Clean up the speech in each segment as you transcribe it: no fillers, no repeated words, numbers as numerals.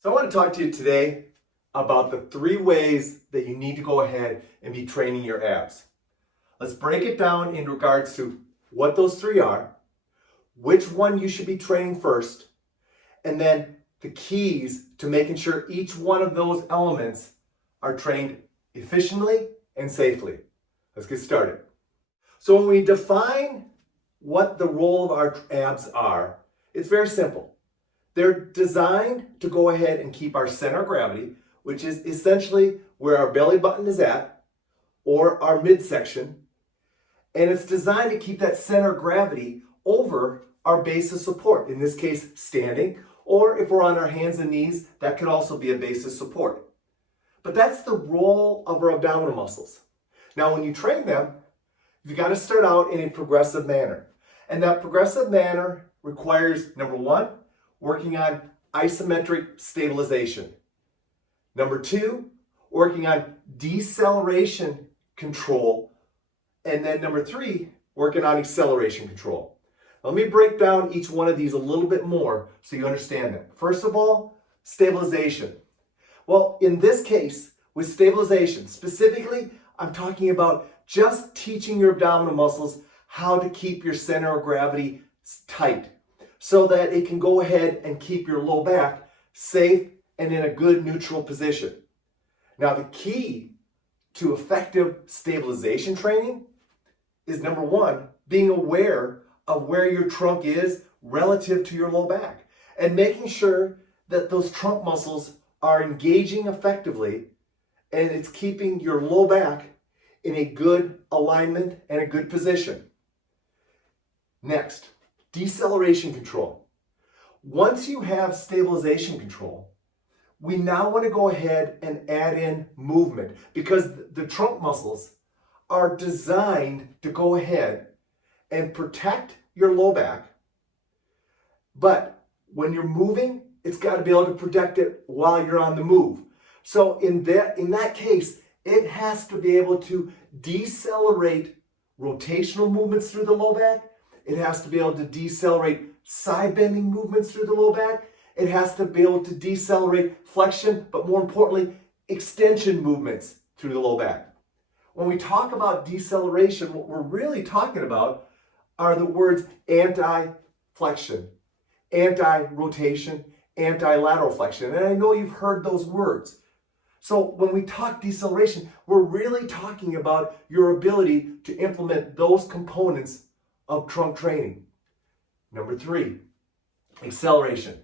So I want to talk to you today about the 3 ways that you need to go ahead and be training your abs. Let's break it down in regards to what those 3 are, which one you should be training first, and then the keys to making sure each one of those elements are trained efficiently and safely. Let's get started. So when we define what the role of our abs are, it's very simple. They're designed to go ahead and keep our center of gravity, which is essentially where our belly button is at, or our midsection. And it's designed to keep that center of gravity over our base of support, in this case, standing, or if we're on our hands and knees, that could also be a base of support. But that's the role of our abdominal muscles. Now, when you train them, you've got to start out in a progressive manner. And that progressive manner requires, number 1, working on isometric stabilization. Number 2, working on deceleration control. And then number 3, working on acceleration control. Let me break down each one of these a little bit more so you understand them. First of all, stabilization. Well, in this case, with stabilization, specifically, I'm talking about just teaching your abdominal muscles how to keep your center of gravity tight, so that it can go ahead and keep your low back safe and in a good neutral position. Now, the key to effective stabilization training is, number 1, being aware of where your trunk is relative to your low back and making sure that those trunk muscles are engaging effectively and it's keeping your low back in a good alignment and a good position. Next, deceleration control. Once you have stabilization control, we now want to go ahead and add in movement, because the trunk muscles are designed to go ahead and protect your low back. But when you're moving, it's got to be able to protect it while you're on the move. So in that case, it has to be able to decelerate rotational movements through the low back. It has to be able to decelerate side bending movements through the low back. It has to be able to decelerate flexion, but more importantly, extension movements through the low back. When we talk about deceleration, what we're really talking about are the words anti-flexion, anti-rotation, anti-lateral flexion. And I know you've heard those words. So when we talk deceleration, we're really talking about your ability to implement those components of trunk training. Number 3, acceleration.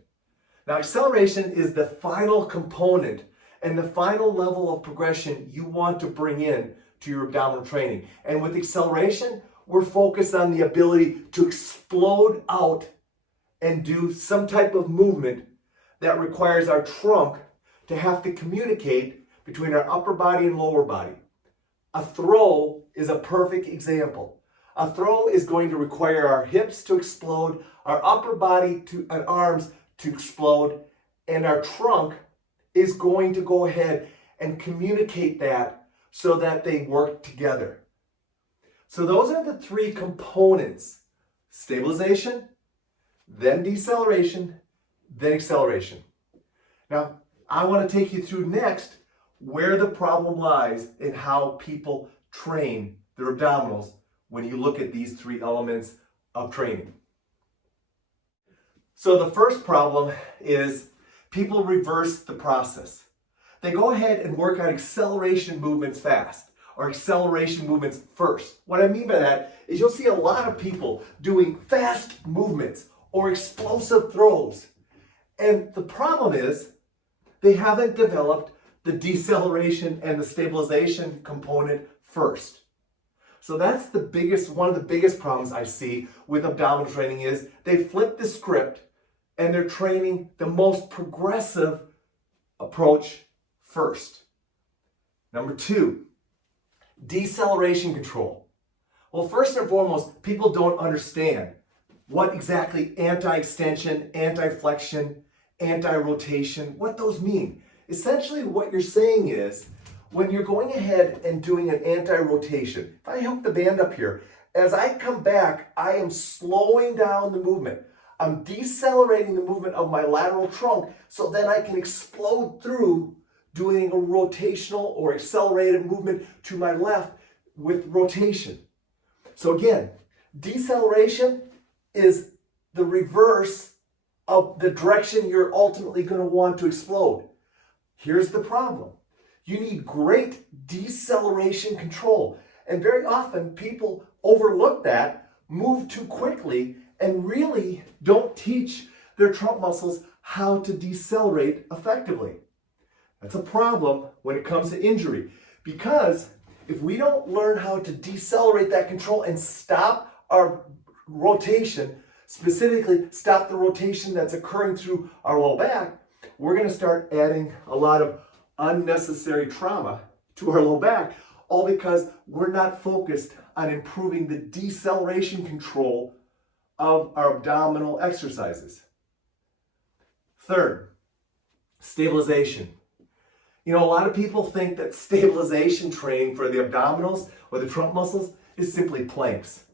Now, acceleration is the final component and the final level of progression you want to bring in to your abdominal training. And with acceleration, we're focused on the ability to explode out and do some type of movement that requires our trunk to have to communicate between our upper body and lower body. A throw is a perfect example. A throw is going to require our hips to explode, our upper body and arms to explode, and our trunk is going to go ahead and communicate that so that they work together. So those are the 3 components: stabilization, then deceleration, then acceleration. Now, I want to take you through next where the problem lies in how people train their abdominals when you look at these 3 elements of training. So the first problem is people reverse the process. They go ahead and work on acceleration movements fast, or acceleration movements first. What I mean by that is you'll see a lot of people doing fast movements or explosive throws. And the problem is they haven't developed the deceleration and the stabilization component first. So that's one of the biggest problems I see with abdominal training is they flip the script and they're training the most progressive approach first. Number 2, deceleration control. Well, first and foremost, people don't understand what exactly anti-extension, anti-flexion, anti-rotation, what those mean. Essentially, what you're saying is, when you're going ahead and doing an anti-rotation, if I hook the band up here, as I come back, I am slowing down the movement. I'm decelerating the movement of my lateral trunk so then I can explode through doing a rotational or accelerated movement to my left with rotation. So again, deceleration is the reverse of the direction you're ultimately going to want to explode. Here's the problem. You need great deceleration control. And very often people overlook that, move too quickly, and really don't teach their trunk muscles how to decelerate effectively. That's a problem when it comes to injury, because if we don't learn how to decelerate that control and stop our rotation, specifically stop the rotation that's occurring through our low back, we're going to start adding a lot of unnecessary trauma to our low back, all because we're not focused on improving the deceleration control of our abdominal exercises. Third, stabilization. You know, a lot of people think that stabilization training for the abdominals or the trunk muscles is simply planks.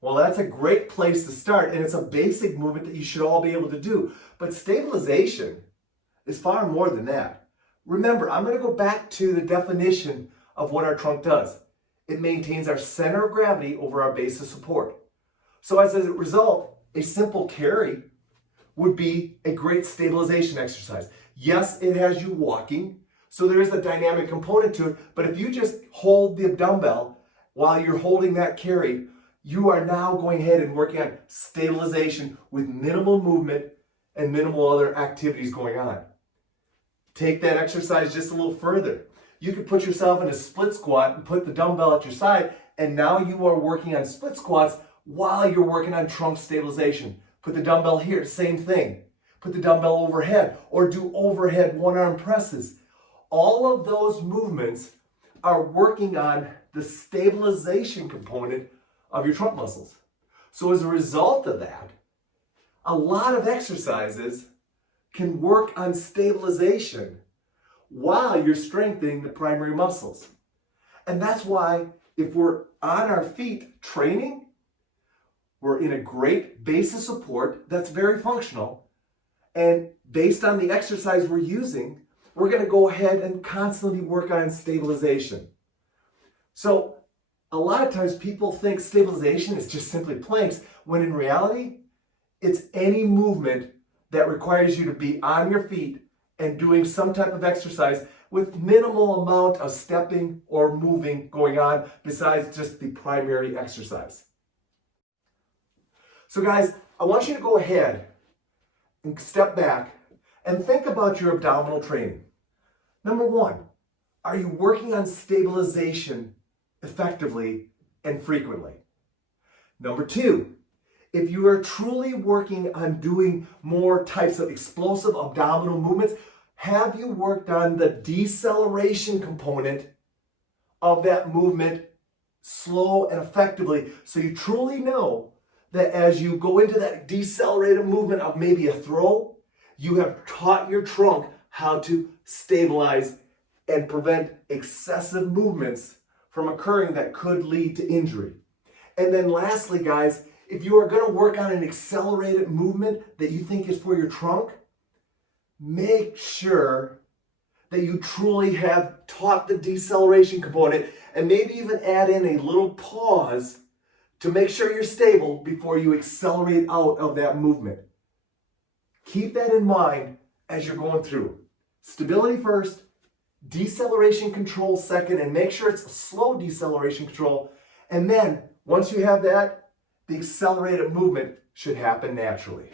Well, that's a great place to start, and it's a basic movement that you should all be able to do. But stabilization is far more than that. Remember, I'm going to go back to the definition of what our trunk does. It maintains our center of gravity over our base of support. So as a result, a simple carry would be a great stabilization exercise. Yes, it has you walking, so there is a dynamic component to it, but if you just hold the dumbbell while you're holding that carry, you are now going ahead and working on stabilization with minimal movement and minimal other activities going on. Take that exercise just a little further. You could put yourself in a split squat and put the dumbbell at your side, and now you are working on split squats while you're working on trunk stabilization. Put the dumbbell here, same thing. Put the dumbbell overhead, or do overhead one-arm presses. All of those movements are working on the stabilization component of your trunk muscles. So as a result of that, a lot of exercises can work on stabilization while you're strengthening the primary muscles. And that's why if we're on our feet training, we're in a great base of support that's very functional. And based on the exercise we're using, we're going to go ahead and constantly work on stabilization. So a lot of times people think stabilization is just simply planks, when in reality, it's any movement that requires you to be on your feet and doing some type of exercise with minimal amount of stepping or moving going on besides just the primary exercise. So guys, I want you to go ahead and step back and think about your abdominal training. Number one, are you working on stabilization effectively and frequently? Number two, if you are truly working on doing more types of explosive abdominal movements, have you worked on the deceleration component of that movement slow and effectively, so you truly know that as you go into that decelerated movement of maybe a throw, you have taught your trunk how to stabilize and prevent excessive movements from occurring that could lead to injury. And then lastly, guys, if you are going to work on an accelerated movement that you think is for your trunk, make sure that you truly have taught the deceleration component, and maybe even add in a little pause to make sure you're stable before you accelerate out of that movement. Keep that in mind as you're going through. Stability first, deceleration control second, and make sure it's a slow deceleration control. And then once you have that, the accelerated movement should happen naturally.